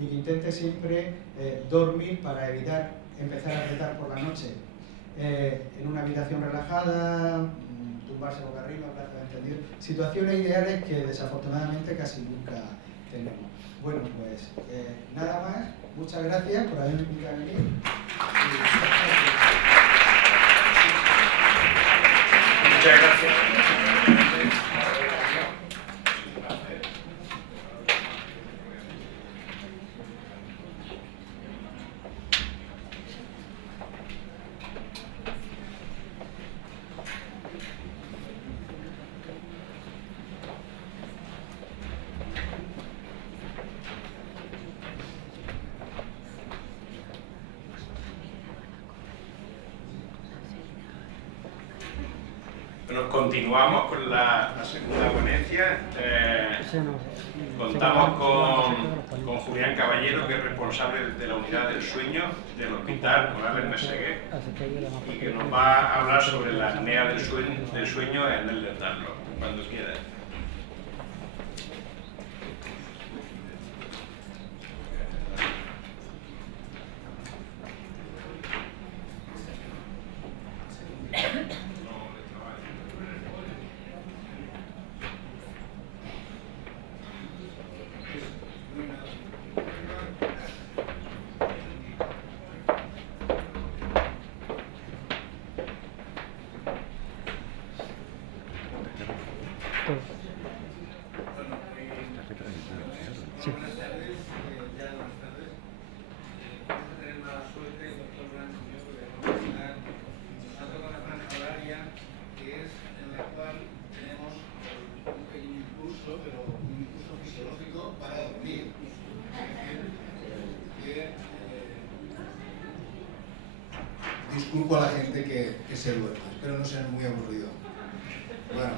y que intente siempre dormir para evitar empezar a apretar por la noche. En una habitación relajada, tumbarse boca arriba, brazos extendidos, situaciones ideales que desafortunadamente casi nunca tenemos. Bueno, pues nada más, muchas gracias por haberme invitado a venir. Muchas gracias. Bueno, continuamos con la segunda ponencia. Contamos con Julián Caballero, que es responsable de la unidad del sueño del Hospital Morales Meseguer, y que nos va a hablar sobre la apnea del sueño en el Ehlers-Danlos, cuando quiera. Disculpo a la gente que se duerma, espero no ser muy aburrido. Bueno,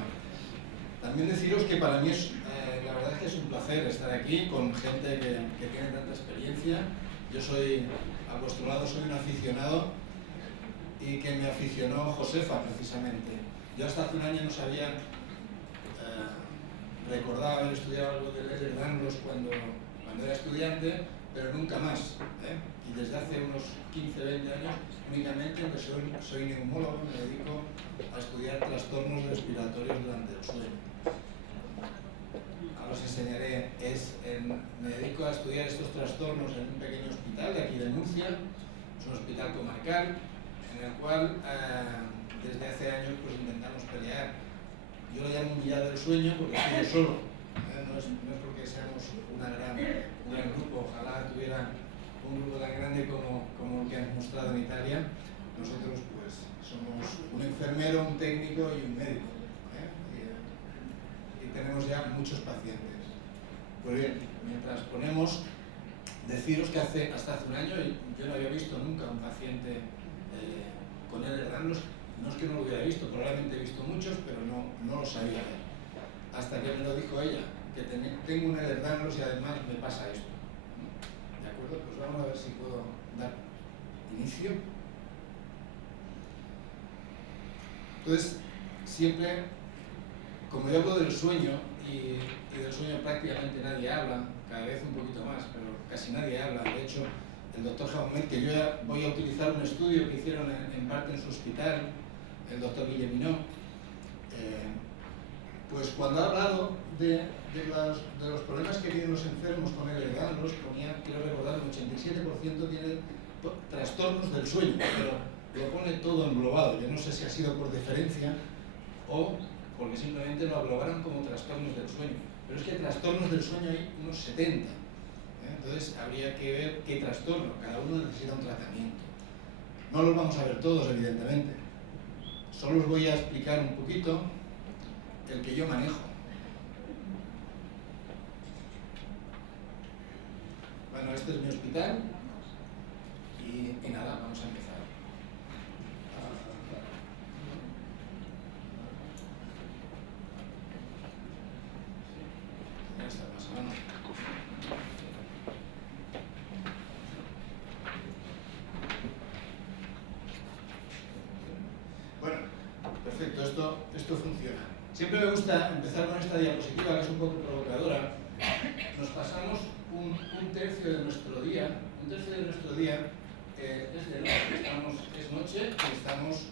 también deciros que para mí la verdad es que es un placer estar aquí con gente que tiene tanta experiencia. Yo soy, a vuestro lado, soy un aficionado y que me aficionó Josefa, precisamente. Yo hasta hace un año no sabía, recordaba haber estudiado algo de Ehlers-Danlos cuando era estudiante, pero nunca más. Y desde hace unos 15-20 años únicamente, aunque soy neumólogo, me dedico a estudiar trastornos respiratorios durante el sueño. Ahora os enseñaré, me dedico a estudiar estos trastornos en un pequeño hospital de aquí de Murcia, es un hospital comarcal, en el cual desde hace años pues intentamos pelear. Yo lo llamo unidad del sueño porque estoy yo solo, no es porque seamos un gran grupo, ojalá tuviera un grupo tan grande como el que han mostrado en Italia. Nosotros pues somos un enfermero, un técnico y un médico, y tenemos ya muchos pacientes. Pues bien, mientras ponemos, deciros que hasta hace un año yo no había visto nunca un paciente con Ehlers-Danlos. No es que no lo hubiera visto, probablemente he visto muchos, pero no lo sabía ver. Hasta que me lo dijo ella, que tengo un Ehlers-Danlos y además me pasa esto. ¿De acuerdo? Pues vamos a ver si puedo dar inicio. Entonces, siempre, como yo hablo del sueño, y del sueño prácticamente nadie habla, cada vez un poquito más, pero casi nadie habla. De hecho, el doctor Jaumet, que yo ya voy a utilizar un estudio que hicieron en parte en su hospital, el doctor Guilleminot, pues cuando ha hablado de los problemas que tienen los enfermos con Ehlers-Danlos, ponía, quiero recordar, el 87% tiene trastornos del sueño, pero lo pone todo englobado. Yo no sé si ha sido por deferencia o porque simplemente lo englobaron como trastornos del sueño. Pero es que trastornos del sueño hay unos 70. Entonces habría que ver qué trastorno, cada uno necesita un tratamiento. No los vamos a ver todos, evidentemente. Solo os voy a explicar un poquito el que yo manejo. Bueno, este es mi hospital y nada, vamos a empezar. Ya está pasando. Bueno, perfecto, esto funciona. Siempre me gusta empezar con esta diapositiva, que es un poco provocadora. Nos pasamos un tercio de nuestro día, es de noche, es noche y estamos,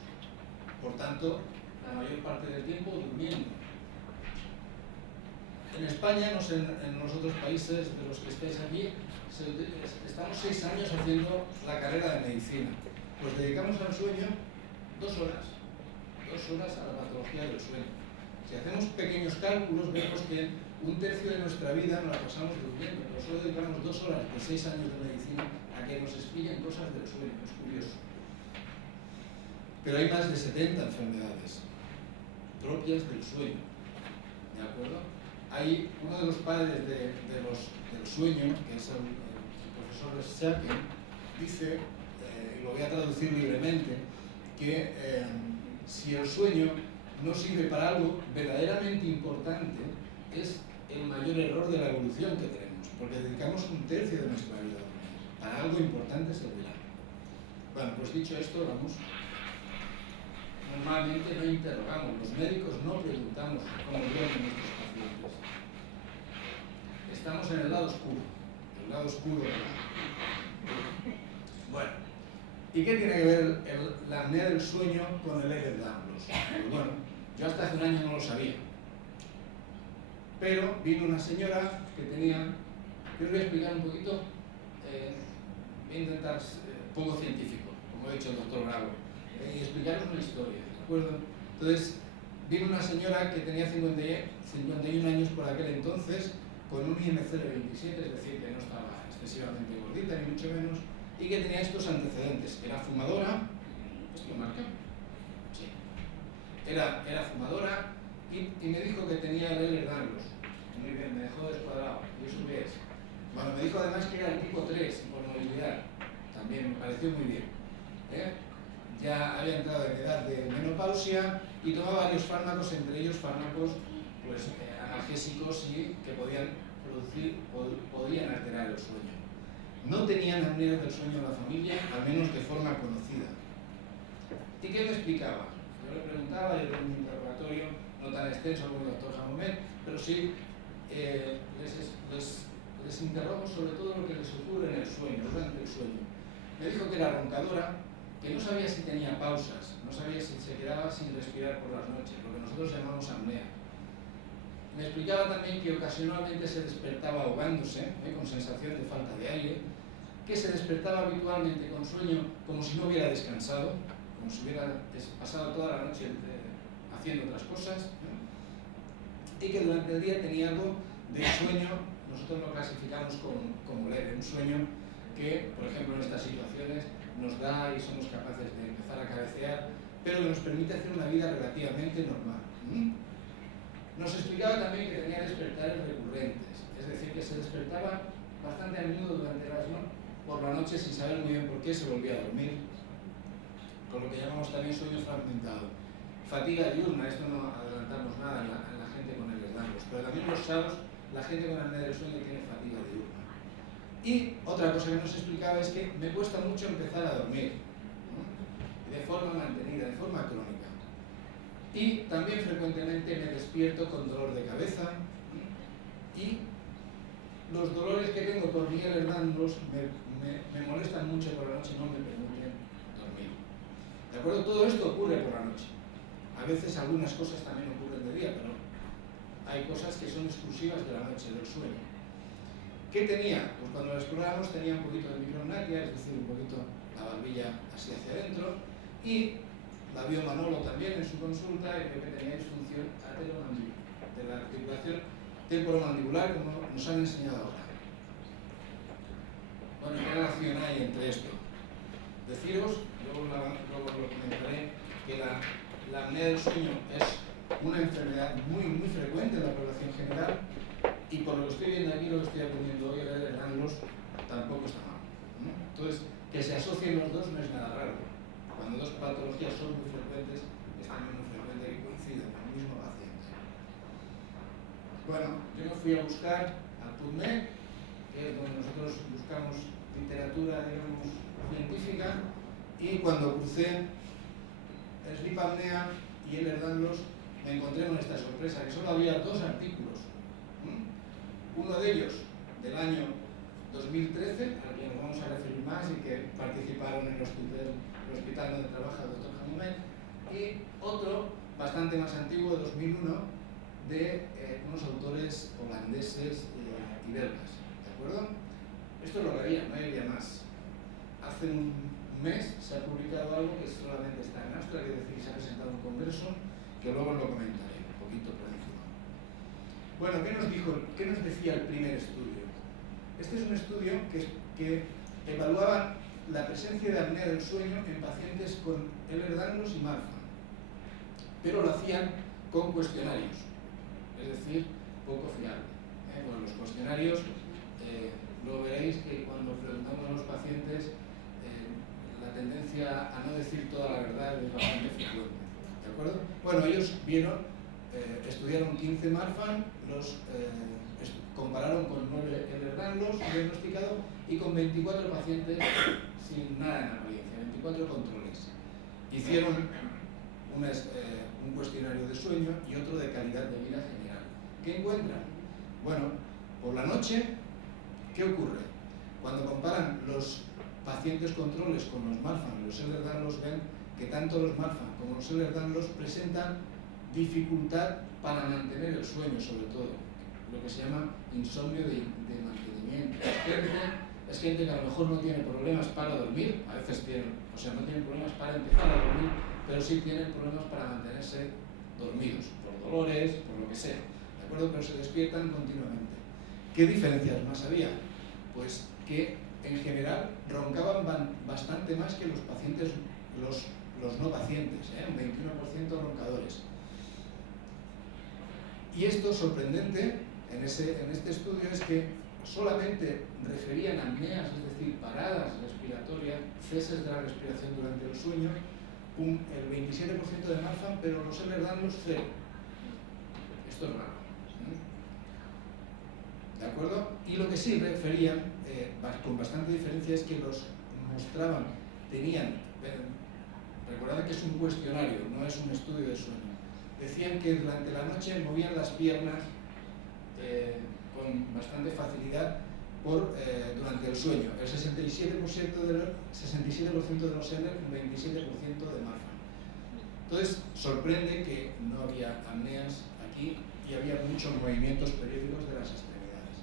por tanto, la mayor parte del tiempo durmiendo. En España, no sé, en los otros países de los que estáis aquí, estamos 6 años haciendo la carrera de medicina. Pues dedicamos al sueño 2 horas. 2 horas a la patología del sueño. Si hacemos pequeños cálculos, vemos que un tercio de nuestra vida nos la pasamos durmiendo, pero solo dedicamos 2 horas de 6 años de medicina a que nos expliquen cosas del sueño. Es curioso. Pero hay más de 70 enfermedades propias del sueño. ¿De acuerdo? Hay uno de los padres del sueño, que es el profesor Schapen, dice, y lo voy a traducir libremente, que si el sueño no sirve para algo verdaderamente importante, es el mayor error de la evolución que tenemos, porque dedicamos un tercio de nuestra vida a dormir. Para algo importante servirá. Bueno, pues dicho esto, vamos. Normalmente no interrogamos, los médicos no preguntamos cómo duermen nuestros pacientes. Estamos en el lado oscuro, Bueno, ¿y qué tiene que ver la apnea del sueño con el Ehlers-Danlos? Pues bueno, yo hasta hace un año no lo sabía. Pero vino una señora que tenía, yo os voy a explicar un poquito, voy a intentar poco científico, como ha dicho el doctor Bravo, y explicaros una historia, ¿de acuerdo? Entonces, vino una señora que tenía 51 años por aquel entonces, con un IMC de 27, es decir, que no estaba excesivamente gordita, ni mucho menos, y que tenía estos antecedentes. Era fumadora, ¿esto marca? Sí. Era fumadora y me dijo que tenía el Ehlers-Danlos. Muy bien, me dejó descuadrado. ¿Y eso qué es? Bueno, me dijo además que era el tipo 3, por movilidad. También me pareció muy bien. Ya había entrado en edad de menopausia y tomaba varios fármacos, entre ellos fármacos pues, analgésicos y que podían alterar el sueño. No tenían apneas del sueño en la familia, al menos de forma conocida. ¿Y qué me explicaba? Yo le preguntaba, yo tenía un interrogatorio no tan extenso como el doctor Jamomet, pero sí les interrogo sobre todo lo que les ocurre en el sueño, durante el sueño. Me dijo que era roncadora, que no sabía si tenía pausas, no sabía si se quedaba sin respirar por las noches, lo que nosotros llamamos apnea. Me explicaba también que ocasionalmente se despertaba ahogándose, con sensación de falta de aire, que se despertaba habitualmente con sueño como si no hubiera descansado, como si hubiera pasado toda la noche haciendo otras cosas, y que durante el día tenía algo de sueño, nosotros lo clasificamos como leve, un sueño que, por ejemplo, en estas situaciones nos da y somos capaces de empezar a cabecear, pero que nos permite hacer una vida relativamente normal. Nos explicaba también que tenía despertares recurrentes, es decir, que se despertaba bastante a menudo por la noche sin saber muy bien por qué se volvía a dormir, con lo que llamamos también sueño fragmentado. Fatiga diurna, esto no adelantamos nada en la gente con Ehlers-Danlos, pero también los sábados la gente con apnea del sueño tiene fatiga diurna. Y otra cosa que nos explicaba es que me cuesta mucho empezar a dormir, de forma mantenida, de forma crónica. Y también frecuentemente me despierto con dolor de cabeza y los dolores que tengo por mi Ehlers-Danlos me molestan mucho por la noche, no me permiten dormir. ¿De acuerdo? Todo esto ocurre por la noche. A veces algunas cosas también ocurren de día, pero hay cosas que son exclusivas de la noche, del sueño. ¿Qué tenía? Pues cuando la exploramos tenía un poquito de microapnea, es decir, un poquito la barbilla así hacia adentro, y la vio Manolo también en su consulta y creo que tenía disfunción de la articulación temporomandibular, como nos han enseñado ahora. Bueno, ¿qué relación hay entre esto? Deciros, luego lo comentaré, que la apnea del sueño es una enfermedad muy frecuente en la población general y por lo que estoy viendo aquí, lo que estoy aprendiendo hoy, el Ehlers-Danlos tampoco está mal. Entonces, que se asocien los dos no es nada raro. Cuando dos patologías son muy frecuentes, es también muy frecuente que coincidan en el mismo paciente. Bueno, yo me fui a buscar al PubMed, que es donde nosotros buscamos literatura, digamos, científica, y cuando crucé el sleep apnea y el Ehlers-Danlos, me encontré con esta sorpresa, que solo había 2 artículos. Uno de ellos, del año 2013, al que nos vamos a referir más y que participaron en el hospital donde trabaja el Dr. Hamomet, y otro bastante más antiguo, de 2001, de unos autores holandeses y belgas, ¿de acuerdo? Esto es lo que había, no había más. Hace un mes se ha publicado algo que solamente está en Austria, que es decir, se ha presentado un congreso, que luego lo comentaré un poquito por encima. Bueno, ¿qué nos decía el primer estudio? Este es un estudio que evaluaba la presencia de apnea del sueño en pacientes con Ehlers-Danlos y Marfan, pero lo hacían con cuestionarios, es decir, poco fiable. Bueno, los cuestionarios, lo veréis que cuando preguntamos a los pacientes, la tendencia a no decir toda la verdad es bastante frecuente, ¿de acuerdo? Bueno, ellos estudiaron 15 Marfan, compararon con 9 Ehlers-Danlos diagnosticados y con 24 pacientes sin nada en apariencia, 24 controles. Hicieron un cuestionario de sueño y otro de calidad de vida general. ¿Qué encuentran? Bueno, por la noche, ¿qué ocurre? Cuando comparan los pacientes controles con los Marfan y los Ehlers-Danlos, ven que tanto los Marfan como los Ehlers-Danlos presentan dificultad para mantener el sueño, sobre todo, lo que se llama insomnio de mantenimiento. Es gente que a lo mejor no tiene problemas para dormir, a veces no tienen problemas para empezar a dormir, pero sí tienen problemas para mantenerse dormidos, por dolores, por lo que sea, ¿de acuerdo? Pero se despiertan continuamente. ¿Qué diferencias más había? Pues que en general roncaban bastante más que los pacientes, los no pacientes, un 21% roncadores. Y esto sorprendente en este estudio es que solamente referían apneas, es decir, paradas respiratorias, ceses de la respiración durante el sueño, el 27% de Marfan, pero los Ehlers-Danlos 0. Esto es raro. ¿De acuerdo? Y lo que sí referían, con bastante diferencia, es que los mostraban, recordad que es un cuestionario, no es un estudio de sueño. Decían que durante la noche movían las piernas con bastante facilidad durante el sueño. El 67% de los Ehlers, un 27% de Marfan. Entonces, sorprende que no había apneas aquí y había muchos movimientos periódicos de las extremidades.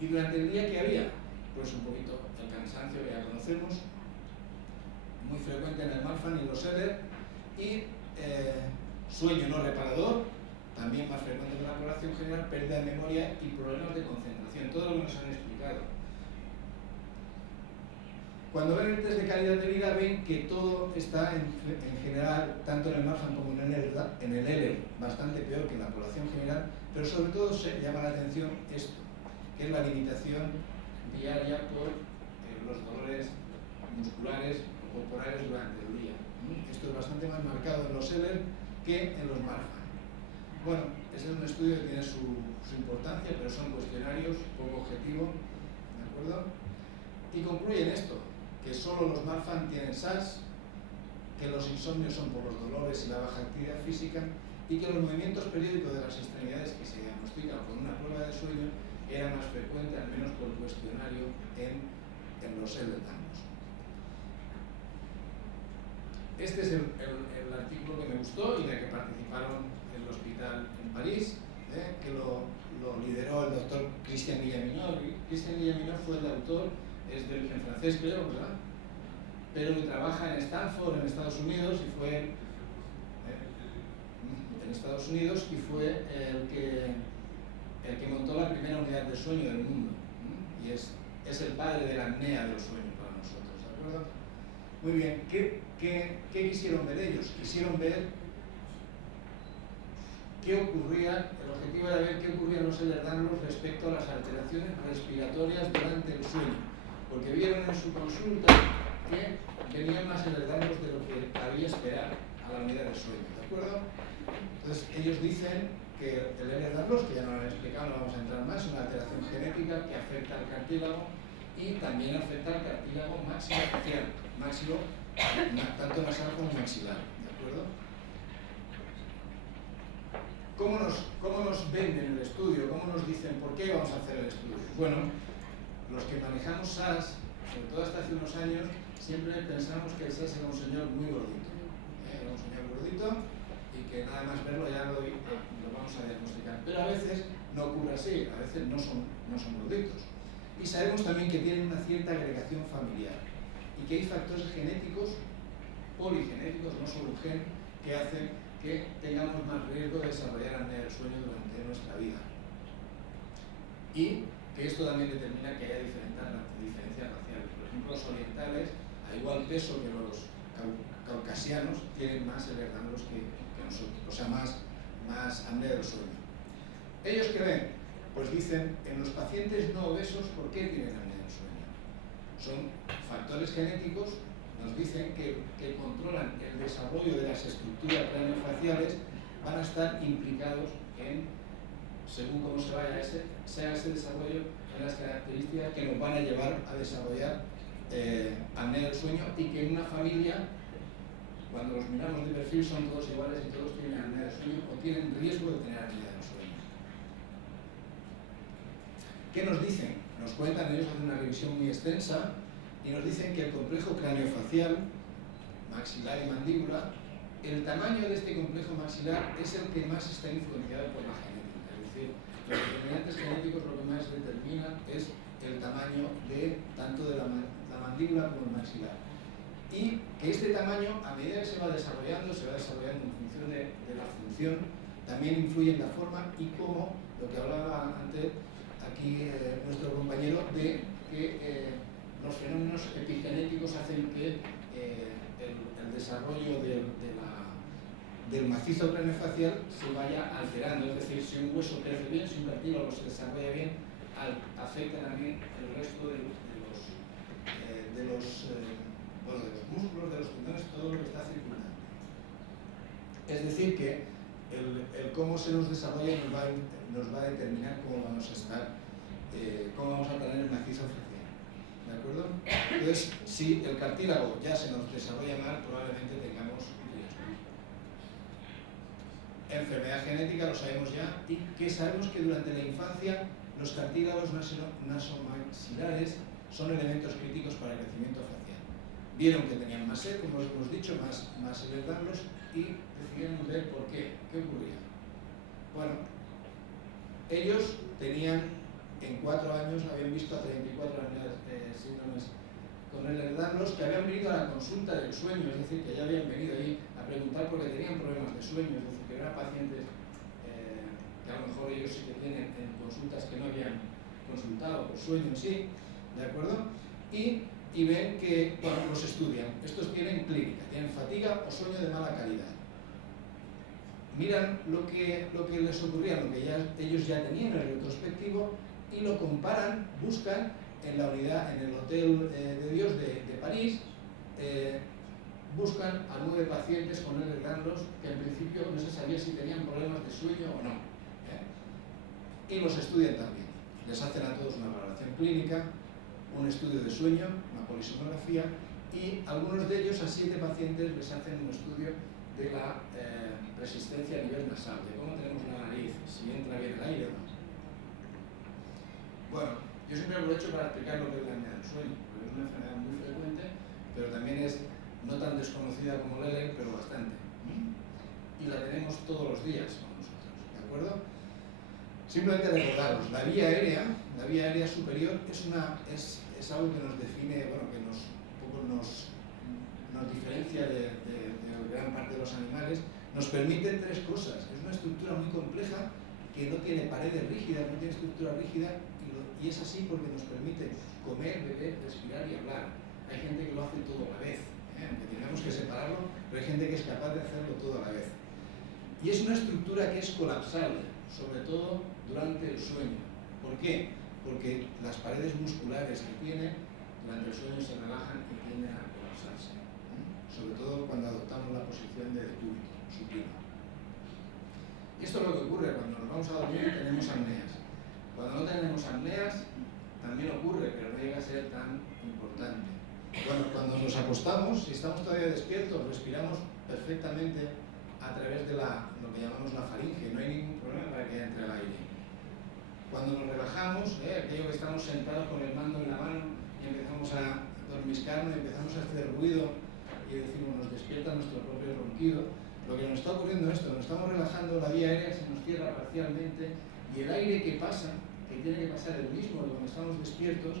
¿Y durante el día qué había? Pues un poquito el cansancio que ya conocemos, muy frecuente en el Marfan y los Ehlers, y sueño no reparador, también más frecuente en la población general, pérdida de memoria y problemas de concentración, todo lo que nos han explicado. Cuando ven el test de calidad de vida, ven que todo está en general, tanto en el Marfan como en el Ehlers, bastante peor que en la población general, pero sobre todo se llama la atención esto, que es la limitación diaria por los dolores musculares o corporales durante el día. Esto es bastante más marcado en los Ehlers que en los Marfan. Bueno, ese es un estudio que tiene su importancia, pero son cuestionarios poco objetivos, ¿de acuerdo? Y concluyen esto, que solo los Marfan tienen SAS, que los insomnios son por los dolores y la baja actividad física, y que los movimientos periódicos de las extremidades que se diagnostican con una prueba de sueño era más frecuente, al menos por cuestionario, en los Ehlers-Danlos. Este es el artículo que me gustó y en el que participaron en el hospital en París, que lo lideró el doctor Christian Guilleminot. Christian Guilleminot fue el autor, es de origen francés, creo, ¿verdad? Pero trabaja en Stanford, en Estados Unidos, y fue el que montó la primera unidad de sueño del mundo, y es el padre de la apnea del sueño para nosotros, ¿de acuerdo? Muy bien, ¿qué quisieron ver ellos? Quisieron ver qué ocurría, el objetivo era ver qué ocurría en los Ehlers-Danlos respecto a las alteraciones respiratorias durante el sueño, porque vieron en su consulta que venían más Ehlers-Danlos de lo que había esperar a la unidad de sueño, ¿de acuerdo? Entonces ellos dicen que el Ehlers-Danlos, que ya no lo han explicado, no vamos a entrar más, es una alteración genética que afecta al cartílago y también afecta al cartílago maxilofacial, tanto nasal como maxilar, ¿de acuerdo? ¿Cómo nos venden el estudio? ¿Cómo nos dicen por qué vamos a hacer el estudio? Bueno, los que manejamos SAS, sobre todo hasta hace unos años, siempre pensamos que el SAS era un señor muy gordito. Era un señor gordito y que nada más verlo ya lo vamos a diagnosticar. Pero a veces no ocurre así, a veces no son gorditos. Y sabemos también que tienen una cierta agregación familiar y que hay factores genéticos, poligenéticos, no solo un gen, que hacen que tengamos más riesgo de desarrollar apnea del sueño durante nuestra vida. Y que esto también determina que haya diferencias raciales. Por ejemplo, los orientales, a igual peso que los caucasianos, tienen más ehlers-Danlos que nosotros, o sea, más apnea del sueño. ¿Ellos qué ven? Pues dicen, en los pacientes no obesos, ¿por qué tienen apnea del sueño? Son factores genéticos, nos dicen que controlan el desarrollo de las estructuras craneofaciales, van a estar implicados en, según cómo sea ese desarrollo, en las características que nos van a llevar a desarrollar apnea del sueño, y que en una familia, cuando los miramos de perfil, son todos iguales y todos tienen apnea del sueño o tienen riesgo de tener apnea del sueño. ¿Qué nos dicen? Nos cuentan, ellos hacen una revisión muy extensa y nos dicen que el complejo craneofacial, maxilar y mandíbula, el tamaño de este complejo maxilar es el que más está influenciado por la genética. Es decir, los determinantes genéticos lo que más determinan es el tamaño de tanto de la mandíbula como el maxilar. Y que este tamaño, a medida que se va desarrollando en función de la función, también influye en la forma y cómo, lo que hablaba antes aquí nuestro compañero, de que los fenómenos epigenéticos hacen que el desarrollo del macizo craneofacial se vaya alterando. Es decir, si un hueso crece bien, si un cartílago se desarrolla bien, afecta también el resto de los músculos, de los tendones, todo lo que está circulando. Es decir, que el cómo se nos desarrolla nos va a determinar cómo vamos a estar, cómo vamos a tener el macizo facial. ¿De acuerdo? Entonces, si el cartílago ya se nos desarrolla mal, probablemente tengamos riesgo. Enfermedad genética, lo sabemos ya, y que sabemos que durante la infancia los cartílagos nasomaxilares son elementos críticos para el crecimiento facial. Vieron que tenían más sed, como os hemos dicho, más ehlers-Danlos, y decidieron ver por qué. ¿Qué ocurría? Bueno, ellos tenían, en 4 años, habían visto a 34 síndromes con ehlers-Danlos que habían venido a la consulta del sueño, es decir, que ya habían venido ahí a preguntar porque tenían problemas de sueño, es decir, que eran pacientes que a lo mejor ellos sí que tienen en consultas que no habían consultado por sueño en sí, ¿de acuerdo? Y ven que, bueno, los estudian. Estos tienen clínica, tienen fatiga o sueño de mala calidad. Miran lo que les ocurría, lo que ellos ya tenían en el retrospectivo, y lo comparan, buscan en la unidad, en el Hotel de Dios de París, buscan a 9 pacientes con ehlers-Danlos que en principio no se sabía si tenían problemas de sueño o no. Y los estudian también. Les hacen a todos una valoración clínica, un estudio de sueño, una polisomnografía, y algunos de ellos, a 7 pacientes, les hacen un estudio de la resistencia a nivel nasal, de cómo tenemos la nariz, si entra bien el aire o no. Bueno, yo siempre aprovecho para explicar lo que es la apnea del sueño, porque es una enfermedad muy frecuente, pero también es no tan desconocida como el ELER, pero bastante. Y la tenemos todos los días con nosotros, ¿de acuerdo? Simplemente recordaros, la vía aérea superior es algo que nos define, bueno, que nos diferencia de gran parte de los animales. Nos permite 3 cosas. Es una estructura muy compleja que no tiene paredes rígidas, no tiene estructura rígida, y es así porque nos permite comer, beber, respirar y hablar. Hay gente que lo hace todo a la vez, aunque tengamos que separarlo, pero hay gente que es capaz de hacerlo todo a la vez. Y es una estructura que es colapsable, sobre todo durante el sueño. ¿Por qué? Porque las paredes musculares que tiene durante el sueño se relajan y tienden a colapsarse, sobre todo cuando adoptamos la posición de decúbito supino. Y esto es lo que ocurre cuando nos vamos a dormir y tenemos apneas. Cuando no tenemos apneas también ocurre, pero no llega a ser tan importante. Bueno, cuando nos acostamos, si estamos todavía despiertos, respiramos perfectamente a través de lo que llamamos la faringe, no hay ningún problema para que entre el aire. Cuando nos relajamos, aquello que estamos sentados con el mando en la mano y empezamos a dormiscarnos, empezamos a hacer ruido y decimos, nos despierta nuestro propio ronquido. Lo que nos está ocurriendo es esto, nos estamos relajando, la vía aérea se nos cierra parcialmente y el aire que pasa, que tiene que pasar el mismo de cuando estamos despiertos,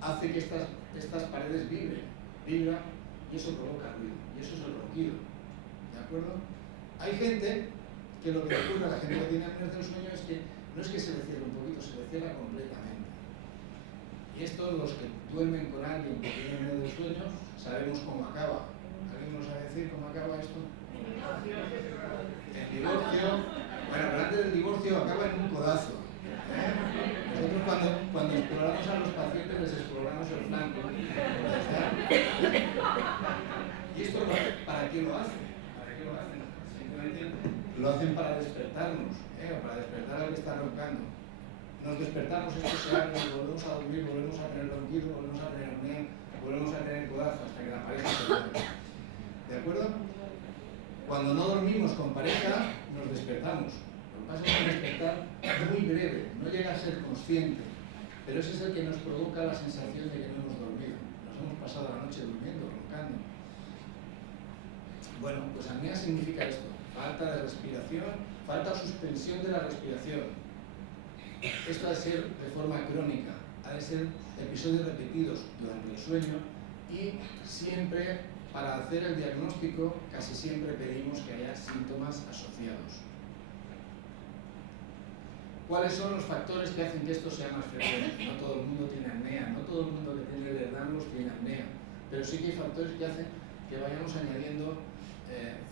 hace que estas paredes vibran y eso provoca ruido, y eso es el ronquido, ¿de acuerdo? Hay gente que lo que le ocurre a la gente que tiene apnea del sueño es que no es que se le cierre un poquito, se le cierra completamente. Y esto, los que duermen con alguien que tiene apnea del sueño, sabemos cómo acaba. ¿Alguien nos sabe decir cómo acaba esto? El divorcio, bueno, pero antes del divorcio acaba en un codazo. Nosotros cuando exploramos a los pacientes les exploramos el flanco. ¿Y esto para qué lo hacen? ¿Para qué lo hacen? Simplemente lo hacen para despertarnos, o para despertar al que está roncando. Nos despertamos, esto se abre, volvemos a dormir, volvemos a tener ronquido, volvemos a tener apnea, volvemos a tener codazo hasta que la pareja se duerme. ¿De acuerdo? Cuando no dormimos con pareja, nos despertamos. Lo que pasa es que despertar muy breve, no llega a ser consciente, pero ese es el que nos provoca la sensación de que no hemos dormido. Nos hemos pasado la noche durmiendo, roncando. Bueno, pues apnea significa esto: falta de respiración, falta o suspensión de la respiración. Esto ha de ser de forma crónica, ha de ser episodios repetidos durante el sueño y siempre, para hacer el diagnóstico, casi siempre pedimos que haya síntomas asociados. ¿Cuáles son los factores que hacen que esto sea más frecuente? No todo el mundo tiene apnea, no todo el mundo que tiene Ehlers-Danlos tiene apnea, pero sí que hay factores que hacen que vayamos añadiendo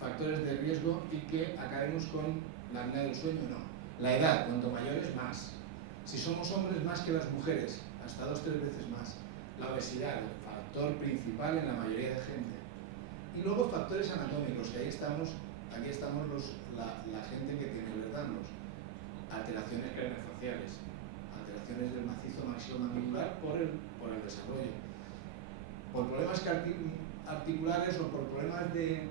factores de riesgo y que acabemos con la apnea del sueño. No. La edad, cuanto mayor es más. Si somos hombres, más que las mujeres, hasta 2 o 3 veces más. La obesidad, el factor principal en la mayoría de gente. Y luego factores anatómicos, que aquí estamos la gente que tiene Ehlers-Danlos. Alteraciones craneofaciales, alteraciones del macizo maxilomandibular por el desarrollo. Por problemas articulares o por problemas de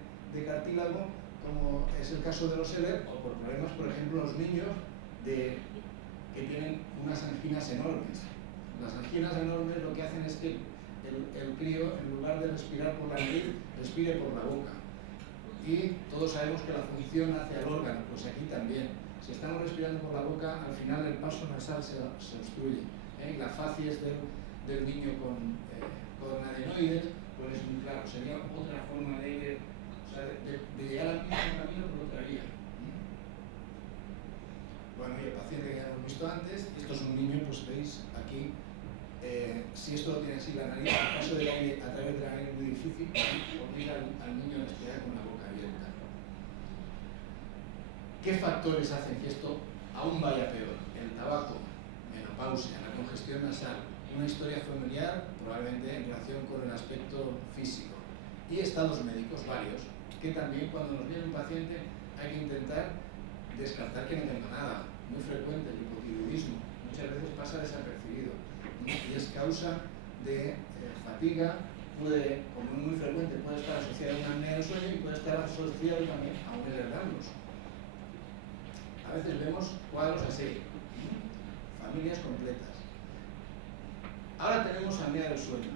cartílago, como es el caso de los Ehlers, o por problemas, por ejemplo, los niños que tienen unas anginas enormes. Las anginas enormes lo que hacen es que el crío, en lugar de respirar por la nariz, respire por la boca. Y todos sabemos que la función hace al órgano, pues aquí también. Si estamos respirando por la boca, al final el paso nasal se obstruye. La facies del niño con adenoides, pues es muy claro, sería otra forma de llegar al mismo camino por otra vía. Bueno, y el paciente que ya hemos visto antes, esto es un niño, pues veis aquí, si esto lo tiene así la nariz, el paso del aire a través de la nariz es muy difícil, obliga al niño a respirar con la boca abierta. ¿Qué factores hacen que esto aún vaya peor? El tabaco, menopausia, la congestión nasal, una historia familiar, probablemente en relación con el aspecto físico, y estados médicos varios, que también cuando nos viene un paciente hay que intentar descartar que no tenga nada. Muy frecuente el hipotiroidismo, muchas veces pasa desapercibido y es causa de fatiga, como es muy frecuente, puede estar asociado a una apnea del sueño y puede estar asociado también a un Ehlers-Danlos. A veces vemos cuadros así, familias completas. Ahora tenemos apnea del sueño.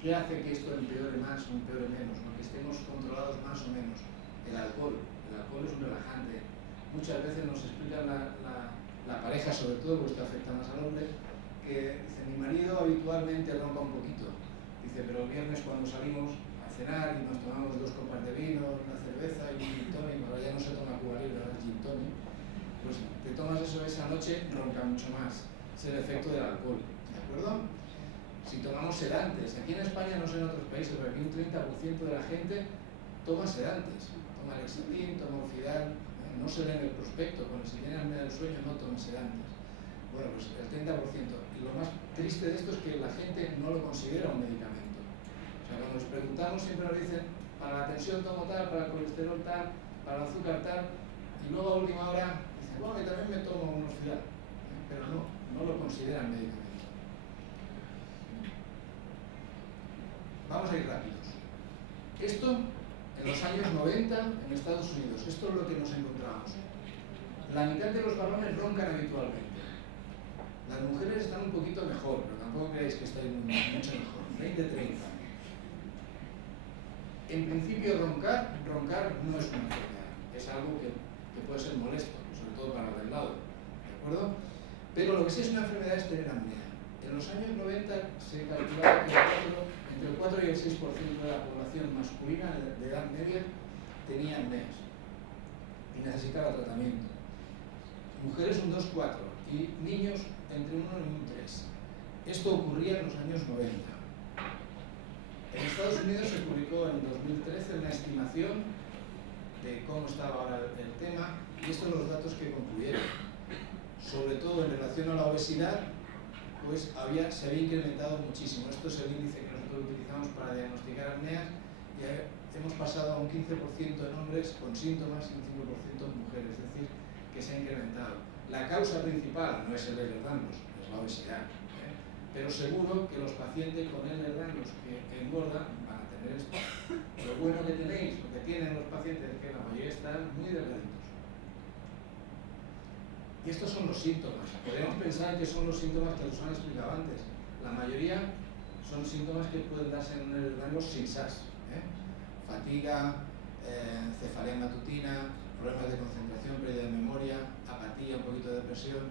¿Qué hace que esto empeore más o empeore menos? ¿No? Que estemos controlados más o menos. El alcohol. El alcohol es un relajante. Muchas veces nos explica la pareja, sobre todo, porque esto afecta más al hombre, que dice, mi marido habitualmente ronca un poquito. Dice, pero el viernes cuando salimos a cenar y nos tomamos 2 copas de vino, una cerveza y un gin tonic, ahora ya no se toma Cuba Libre, ahora es gin tonic, pues te tomas eso esa noche, ronca mucho más. Es el efecto del alcohol, ¿de acuerdo? Si tomamos sedantes, aquí en España, no sé en otros países, pero aquí un 30% de la gente toma sedantes, toma Lexatin, toma Orfidal, no se lee en el prospecto, cuando si tiene apnea del sueño no toma sedantes. Bueno, pues el 30%. Y lo más triste de esto es que la gente no lo considera un medicamento. O sea, cuando nos preguntamos siempre nos dicen, para la tensión tomo tal, para el colesterol tal, para el azúcar tal, y luego a última hora dicen, bueno, que también me tomo un Orfidal, pero no lo consideran medicamento. Vamos a ir rápidos. Esto, en los años 90, en Estados Unidos, esto es lo que nos encontramos. La mitad de los varones roncan habitualmente. Las mujeres están un poquito mejor, pero tampoco creáis que estáis mucho mejor. 20-30. En principio, roncar no es una enfermedad. Es algo que puede ser molesto, sobre todo para el del lado. ¿De acuerdo? Pero lo que sí es una enfermedad es tener apnea. En los años 90 se calculaba que entre el 4 y el 6% de la población masculina de edad media tenía apneas y necesitaba tratamiento. Mujeres un 2,4 y niños entre un 1 y un 3. Esto ocurría en los años 90. En Estados Unidos se publicó en 2013 una estimación de cómo estaba ahora el tema y estos son los datos que concluyeron. Sobre todo en relación a la obesidad, pues se había incrementado muchísimo. Esto es el índice que nosotros utilizamos para diagnosticar apneas y hemos pasado a un 15% en hombres con síntomas y un 5% en mujeres, es decir, que se ha incrementado. La causa principal no es el Ehlers-Danlos, es la obesidad, ¿eh? Pero seguro que los pacientes con Ehlers-Danlos que engordan van a tener esto. Lo bueno que tenéis, lo que tienen los pacientes es que la mayoría están muy delgaditos. Y estos son los síntomas. Podríamos pensar que son los síntomas que os han explicado antes. La mayoría son síntomas que pueden darse en el rango sin SAS. Fatiga, cefalea matutina, problemas de concentración, pérdida de memoria, apatía, un poquito de depresión,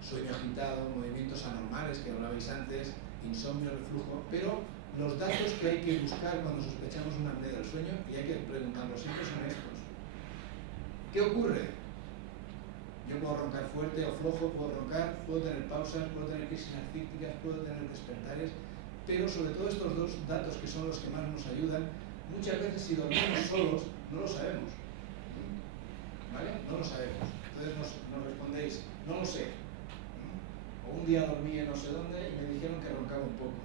sueño agitado, movimientos anormales que hablabais antes, insomnio, reflujo. Pero los datos que hay que buscar cuando sospechamos una apnea del sueño, y hay que preguntarlos siempre, son estos. ¿Qué ocurre? Yo puedo roncar fuerte o flojo, puedo roncar, puedo tener pausas, puedo tener crisis artísticas, puedo tener despertares, pero sobre todo estos dos datos que son los que más nos ayudan, muchas veces si dormimos solos no lo sabemos. ¿Vale? No lo sabemos. Entonces nos respondéis, no lo sé. O un día dormí en no sé dónde y me dijeron que roncaba un poco.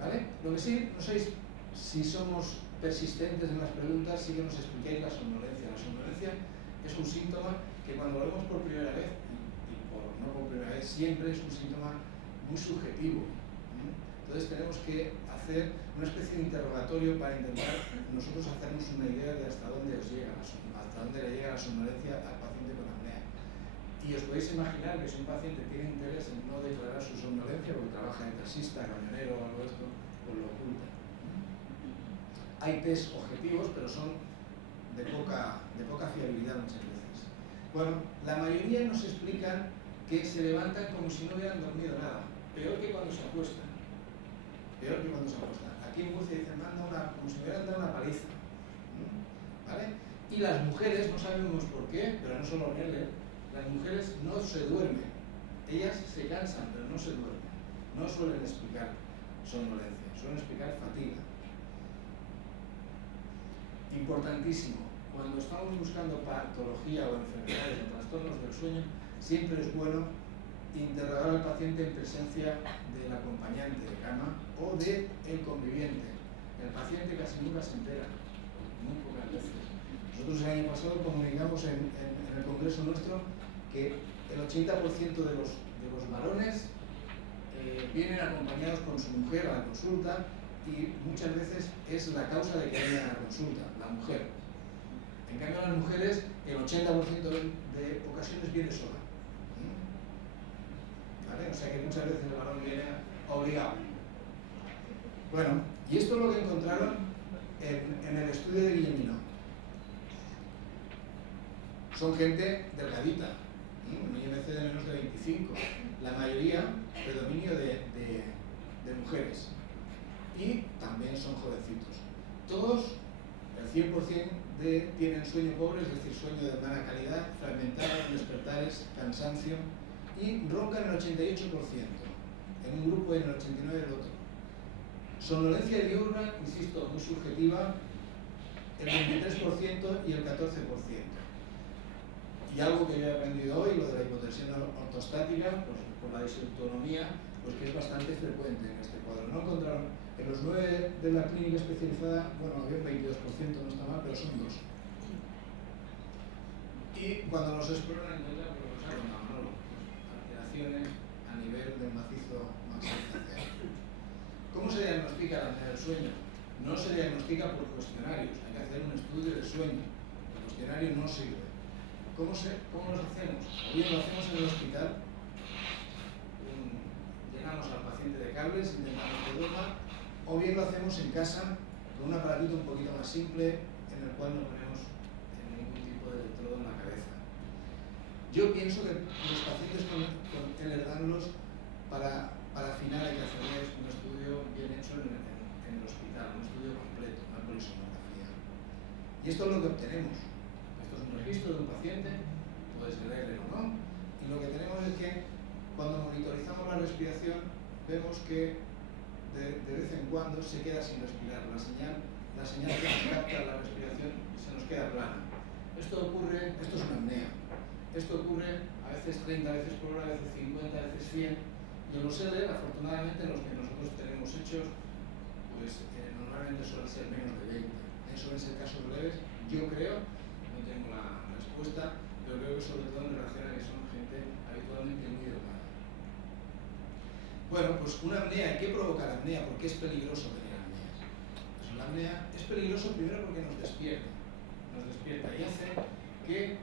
¿Vale? Lo que sí, no sé si somos persistentes en las preguntas, sí que nos expliquéis la somnolencia. La somnolencia es un síntoma que cuando lo vemos por primera vez, no por primera vez, siempre es un síntoma muy subjetivo. Entonces tenemos que hacer una especie de interrogatorio para intentar nosotros hacernos una idea de hasta dónde le llega la somnolencia al paciente con apnea. Y os podéis imaginar que si un paciente tiene interés en no declarar su somnolencia porque trabaja de taxista, camionero o algo de esto, pues lo oculta. Hay test objetivos, pero son de poca fiabilidad muchas veces. Bueno, la mayoría nos explican que se levantan como si no hubieran dormido nada, peor que cuando se acuestan. Aquí en Murcia dicen, como si me hubieran dado una paliza. ¿Vale? Y las mujeres, no sabemos por qué, pero no solo Nele, las mujeres no se duermen. Ellas se cansan, pero no se duermen. No suelen explicar somnolencia, suelen explicar fatiga. Importantísimo, cuando estamos buscando patología o enfermedades o trastornos del sueño, siempre es bueno interrogar al paciente en presencia del acompañante de cama o del conviviente. El paciente casi nunca se entera, muy pocas veces. Nosotros el año pasado comunicamos en el congreso nuestro que el 80% de los varones vienen acompañados con su mujer a la consulta y muchas veces es la causa de que vayan a la consulta, la mujer. En cambio, las mujeres, el 80% de ocasiones viene sola. ¿Vale? O sea que muchas veces el varón viene obligado. Bueno, y esto es lo que encontraron en el estudio de Guillemino. Son gente delgadita, un IMC de menos de 25. La mayoría, predominio de mujeres. Y también son jovencitos. Todos, el 100% tienen sueño pobre, es decir, sueño de mala calidad, fragmentado, despertares, cansancio, y roncan el 88%, en un grupo y en el 89% del otro. Somnolencia diurna, insisto, muy subjetiva, el 23% y el 14%. Y algo que yo he aprendido hoy, lo de la hipotensión ortostática, pues por la disautonomía, pues que es bastante frecuente en este cuadro. No encontraron, en los 9 de la clínica especializada, bueno, había un 22%, no está mal, pero son 2. Y cuando nos exploran encuentran, pues nos ha contado Manolo, alteraciones a nivel del macizo maxilofacial. ¿Cómo se diagnostica la apnea del sueño? No se diagnostica por cuestionarios, hay que hacer un estudio de sueño. El cuestionario no sirve. ¿Cómo los hacemos? O bien lo hacemos en el hospital, llenamos al paciente de cables, intentamos que duerma, o bien lo hacemos en casa con un aparatito un poquito más simple en el cual no ponemos ningún tipo de electrodo en la cabeza. Yo pienso que los pacientes con Ehlers-Danlos, para afinar hay que hacerles un estudio bien hecho en el hospital, un estudio completo, una polisonografía. Y esto es lo que obtenemos. Esto es un registro de un paciente, puede ser Ehlers o no, y lo que tenemos es que cuando monitorizamos la respiración vemos que de vez en cuando se queda sin respirar. La señal que capta la respiración se nos queda plana. Esto es una apnea. Esto ocurre a veces 30 veces por hora, a veces 50, a veces 100. Y en los Ehlers, afortunadamente, los que nosotros tenemos hechos, pues normalmente suelen ser menos de 20. Suelen ser casos leves. Yo creo, no tengo la respuesta, pero creo que sobre todo en relación a que son gente habitualmente muy delgada. Bueno, pues una apnea, ¿qué provoca la apnea? ¿Por qué es peligroso tener apneas? Pues la apnea es peligroso primero porque nos despierta y hace que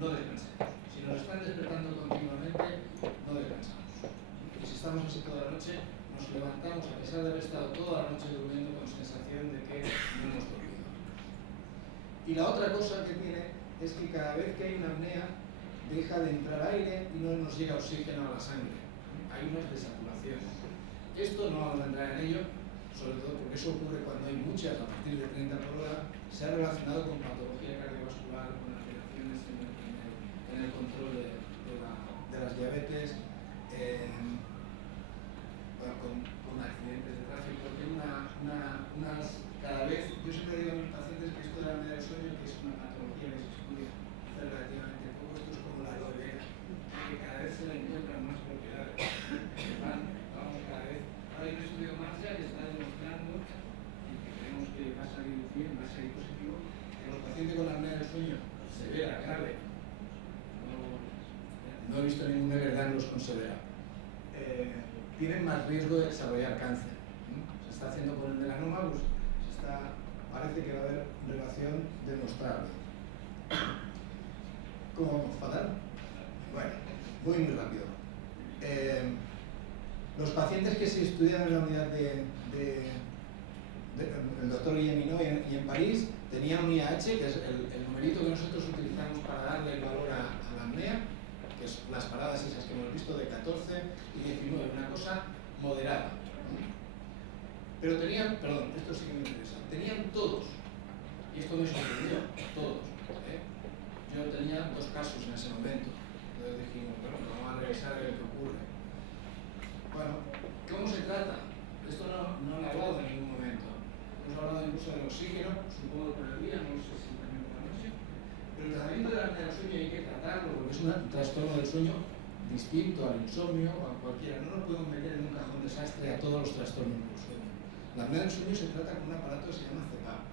no descansemos. Si nos están despertando continuamente, no descansamos. Y si estamos así toda la noche, nos levantamos a pesar de haber estado toda la noche durmiendo con sensación de que no hemos dormido. Y la otra cosa que tiene es que cada vez que hay una apnea, deja de entrar aire y no nos llega oxígeno a la sangre. Hay unas desaturaciones. Esto no vamos a entrar en ello, sobre todo porque eso ocurre cuando hay muchas, a partir de 30 por hora, se ha relacionado con patología cardiovascular, con alteraciones en el control de las diabetes, con accidentes de tráfico. Cada vez, yo siempre digo a mis pacientes que esto de la apnea del sueño, que es una patología que se estudia hace relativamente poco, esto es como la aloe vera, que cada vez se le encuentran más propiedades. Vamos cada vez. Ahora hay un estudio más ya que está demostrando, y que creemos que va a salir bien, va a salir positivo, que los pacientes con apnea del sueño severa, grave, no he visto ningún Ehlers-Danlos con severa, tienen más riesgo de desarrollar cáncer. Se está haciendo con el melanoma, pues parece que va a haber relación demostrable. ¿Cómo vamos? ¿Fatal? Bueno, voy muy rápido. Los pacientes que se estudian en la unidad del doctor Guilleminot y en París tenían un IAH, que es el numerito que nosotros utilizamos para darle el valor a la apnea, que es las paradas esas que hemos visto de 14 y 19, una cosa moderada. Pero tenían, perdón, esto sí que me interesa, tenían todos, y esto me sorprendió, todos. Yo tenía 2 casos en ese momento, entonces dijimos, bueno, vamos a revisar lo que ocurre. Bueno, ¿cómo se trata? Esto no lo he hablado en ningún momento. Hemos hablado incluso del oxígeno, supongo por el día, no sé si también por la noche. Pero el tratamiento de la apnea del sueño hay que tratarlo porque es un trastorno del sueño distinto al insomnio o a cualquiera. No nos podemos meter en un cajón desastre a todos los trastornos del sueño. La apnea del sueño se trata con un aparato que se llama CPAP,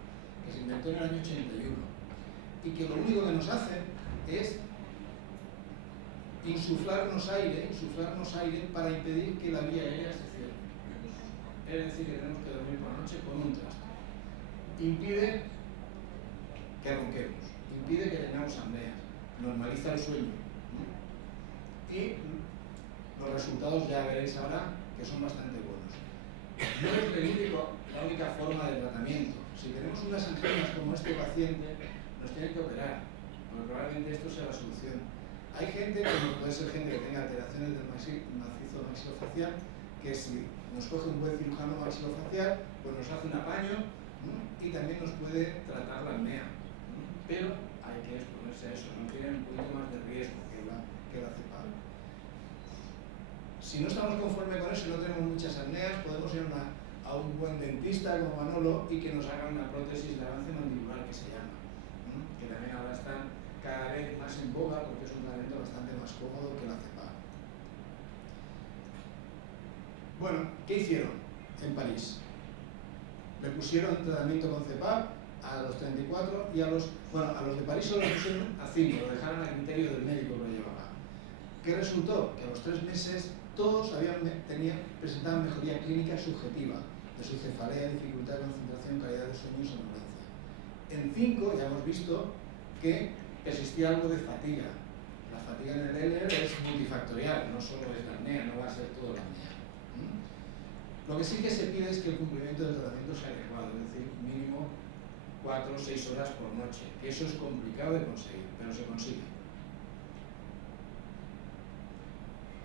que se inventó en el año 81 y que lo único que nos hace es insuflarnos aire para impedir que la vía aérea se cierre. Es decir, que tenemos que dormir por la noche con un trastorno. Impide que ronquemos, impide que tengamos apneas, normaliza el sueño. Y los resultados ya veréis ahora que son bastante buenos. No es la única forma de tratamiento. Si tenemos unas anginas como este paciente, nos tienen que operar, porque probablemente esto sea la solución. Hay gente, como puede ser gente que tenga alteraciones del macizo maxilofacial, que si nos coge un buen cirujano maxilofacial, pues nos hace un apaño y también nos puede tratar la apnea. Pero hay que exponerse a eso, no tienen un poquito más de riesgo que la CPAP. Si no estamos conformes con eso y no tenemos muchas apneas, podemos ir a un buen dentista como Manolo y que nos haga una prótesis de avance mandibular que se llama, que también ahora está cada vez más en boga porque es un tratamiento bastante más cómodo que la CPAP. Bueno, ¿qué hicieron en París? Le pusieron tratamiento con CPAP a los 34 y a los de París solo le pusieron a 5, lo dejaron a criterio del médico que lo llevaba. ¿Qué resultó? Que a los 3 meses todos presentaban mejoría clínica subjetiva de su cefalea, dificultad de concentración, calidad de sueño y somnolencia. En 5 ya hemos visto que persistía algo de fatiga. La fatiga en el ELER es multifactorial, no solo es la apnea, no va a ser todo la apnea. Lo que sí que se pide es que el cumplimiento del tratamiento sea adecuado, es decir, mínimo 4 o 6 horas por noche. Eso es complicado de conseguir, pero se consigue.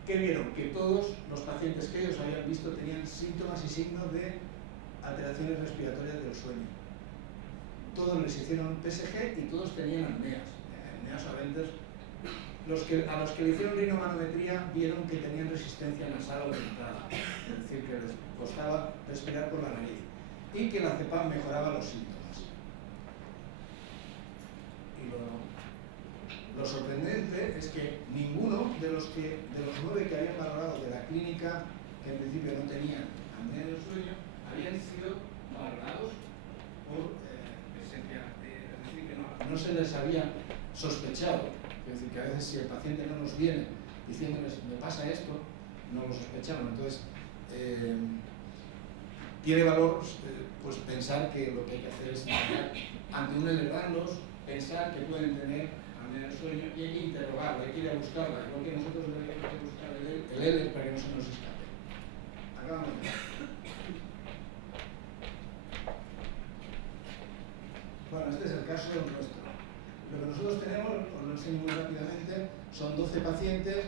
¿Qué vieron? Que todos los pacientes que ellos habían visto tenían síntomas y signos de alteraciones respiratorias del sueño. Todos les hicieron PSG y todos tenían apneas, apneas aventes. A los que le hicieron rinomanometría vieron que tenían resistencia nasal aumentada, es decir, que les costaba respirar por la nariz y que la CEPAM mejoraba los síntomas. Y lo sorprendente es que ninguno de los 9 que habían valorado de la clínica, que en principio no tenían apnea del sueño, habían sido valorados por presencia, es decir, que no se les había sospechado. Es decir, que a veces si el paciente no nos viene diciéndoles me pasa esto, no lo sospechamos. Entonces, tiene valor pues pensar que lo que hay que hacer es ante un elevarlos, pensar que pueden tener apnea del sueño y hay que interrogarla, hay que ir a buscarla, igual que nosotros deberíamos buscar el ELER para que no se nos escape. Acabamos de ver. Bueno, este es el caso nuestro. Lo que nosotros tenemos, os lo enseño muy rápidamente, son 12 pacientes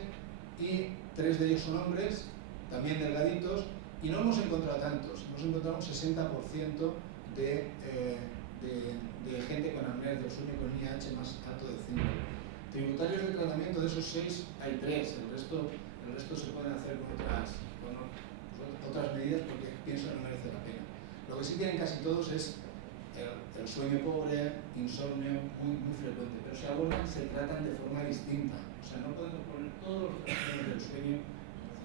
y 3 de ellos son hombres, también delgaditos, y no hemos encontrado tantos, hemos encontrado un 60% de gente con apnea del sueño con IH más alto de 5. Tributarios de tratamiento de esos 6 hay 3, el resto se pueden hacer con otras medidas porque pienso que no merece la pena. Lo que sí tienen casi todos es el sueño pobre, insomnio muy frecuente, pero se tratan de forma distinta. O sea, no podemos poner todos los trastornos del sueño.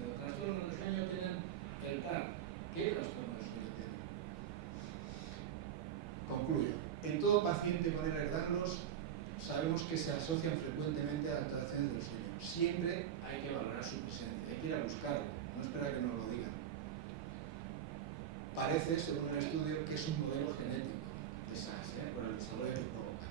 Los trastornos del sueño tienen el TAR. ¿Qué trastorno del sueño tienen? Concluyo. En todo paciente con Ehlers-Danlos sabemos que se asocian frecuentemente a alteraciones del sueño. Siempre hay que valorar su presencia, hay que ir a buscarlo, no esperar que nos lo digan. Parece, según el estudio, que es un modelo genético de SAS, por el desarrollo que provoca.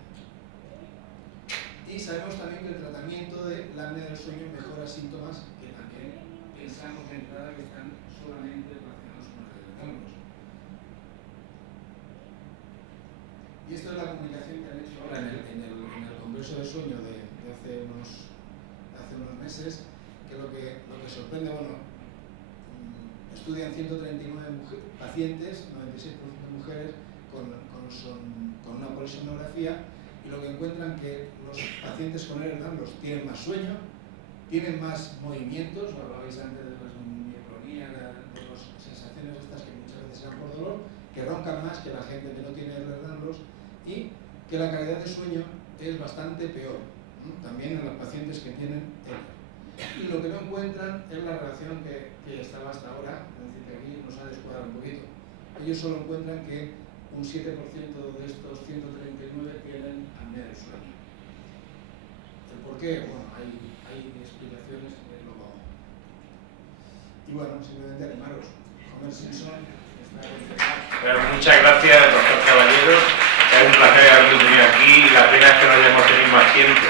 Y sabemos también que el tratamiento de la apnea del sueño mejora síntomas que también pensamos de entrada que están solamente relacionados con el Ehlers-Danlos. Y esto es la comunicación que han hecho ahora en el Congreso de Sueño de hace unos meses, que lo que sorprende, bueno, estudian 139 pacientes, 96% mujeres, con una polisomnografía, y lo que encuentran que los pacientes con Ehlers-Danlos tienen más sueño, tienen más movimientos, lo hablabais antes de las mioclonías, de las sensaciones estas que muchas veces eran por dolor, que roncan más que la gente que no tiene Ehlers-Danlos, y que la calidad de sueño es bastante peor, también en los pacientes que tienen Ehlers. Y lo que no encuentran es la relación que estaba hasta ahora, es decir, que aquí nos ha descuadrado un poquito. Ellos solo encuentran que un 7% de estos 139 tienen apnea del sueño. ¿El por qué? Bueno, hay explicaciones que luego. Y bueno, simplemente animaros. Homer Simpson está Bueno, muchas gracias, doctor Caballero. Es un placer haberlo tenido aquí y la pena es que no hayamos tenido más tiempo.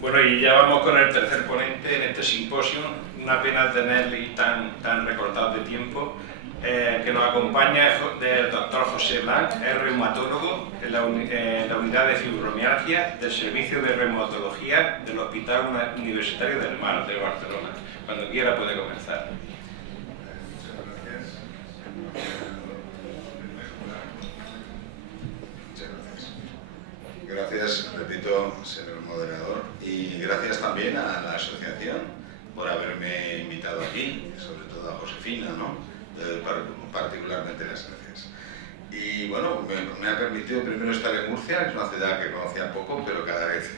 Bueno, y ya vamos con el tercer ponente en este simposio. Una pena tenerle tan recortado de tiempo. Que nos acompaña es el doctor José Blanc, es reumatólogo en la unidad de fibromialgia del Servicio de Reumatología del Hospital Universitario del Mar de Barcelona. Cuando quiera puede comenzar. Gracias, repito, señor moderador, y gracias también a la asociación por haberme invitado aquí, sobre todo a Josefina, ¿no? Particularmente las gracias. Y bueno, me ha permitido primero estar en Murcia, que es una ciudad que conocía poco, pero cada vez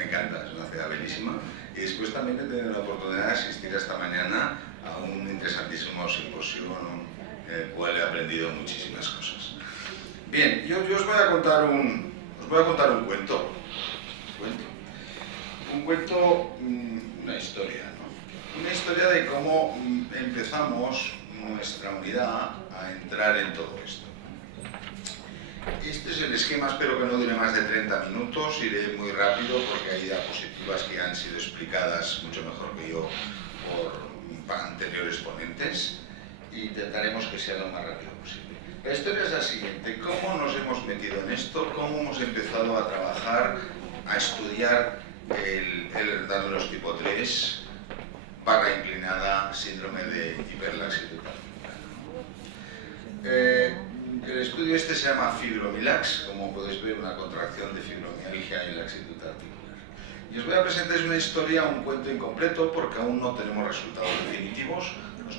me encanta, es una ciudad bellísima. Y después también he tenido la oportunidad de asistir esta mañana a un interesantísimo simposio en el cual he aprendido muchísimas cosas. Bien, yo os voy a contar un cuento. Una historia, ¿no? Una historia de cómo empezamos nuestra unidad a entrar en todo esto. Este es el esquema, espero que no dure más de 30 minutos, iré muy rápido porque hay diapositivas que han sido explicadas mucho mejor que yo por anteriores ponentes e intentaremos que sea lo más rápido posible. La historia es la siguiente: cómo nos hemos metido en esto, cómo hemos empezado a trabajar, a estudiar el Danulos tipo 3, barra inclinada, síndrome de hiperlaxitud articular. El estudio este se llama Fibromilax, como podéis ver, una contracción de fibromialgia y laxitud articular. Y os voy a presentar una historia, un cuento incompleto, porque aún no tenemos resultados definitivos. Nos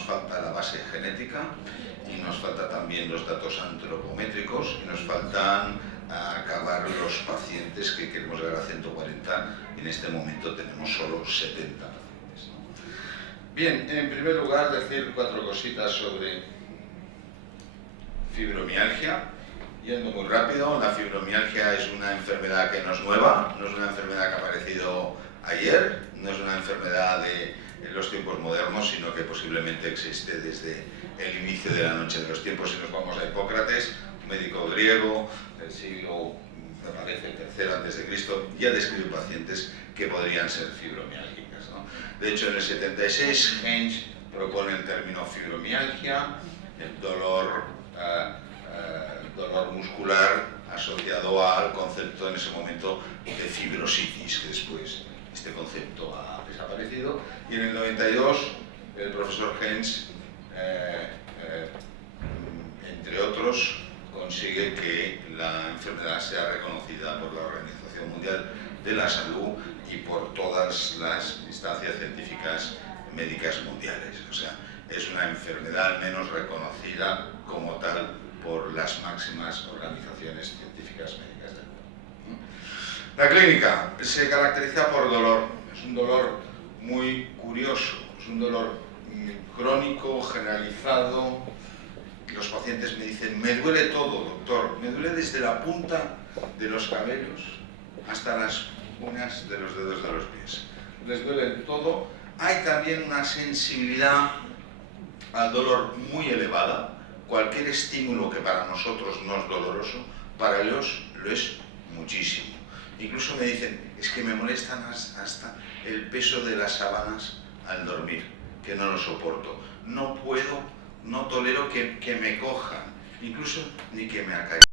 falta la base genética y nos falta también los datos antropométricos y nos faltan acabar los pacientes que queremos llegar a 140. En este momento tenemos solo 70 pacientes, ¿no? Bien, en primer lugar, decir 4 cositas sobre fibromialgia. Yendo muy rápido, la fibromialgia es una enfermedad que no es nueva, no es una enfermedad que ha aparecido ayer, no es una enfermedad de los tiempos modernos, sino que posiblemente existe desde el inicio de la noche de los tiempos. Si nos vamos a Hipócrates, un médico griego del siglo, me parece, III a.C., ya describió pacientes que podrían ser fibromiálgicas, ¿no? De hecho, en el 76, Heinz propone el término fibromialgia, el dolor muscular asociado al concepto en ese momento de fibrositis, que después este concepto ha desaparecido. Y en el 92 el profesor Heinz, entre otros, consigue que la enfermedad sea reconocida por la Organización Mundial de la Salud y por todas las instancias científicas médicas mundiales. O sea, es una enfermedad al menos reconocida como tal por las máximas organizaciones científicas médicas del mundo. La clínica se caracteriza por dolor. Es un dolor muy curioso, es un dolor crónico, generalizado. Los pacientes me dicen: me duele todo, doctor, me duele desde la punta de los cabellos hasta las uñas de los dedos de los pies. Les duele todo. Hay también una sensibilidad al dolor muy elevada. Cualquier estímulo que para nosotros no es doloroso, para ellos lo es muchísimo. Incluso me dicen: es que me molestan hasta el peso de las sábanas al dormir, que no lo soporto. No puedo, no tolero que me cojan, incluso ni que me acaricie.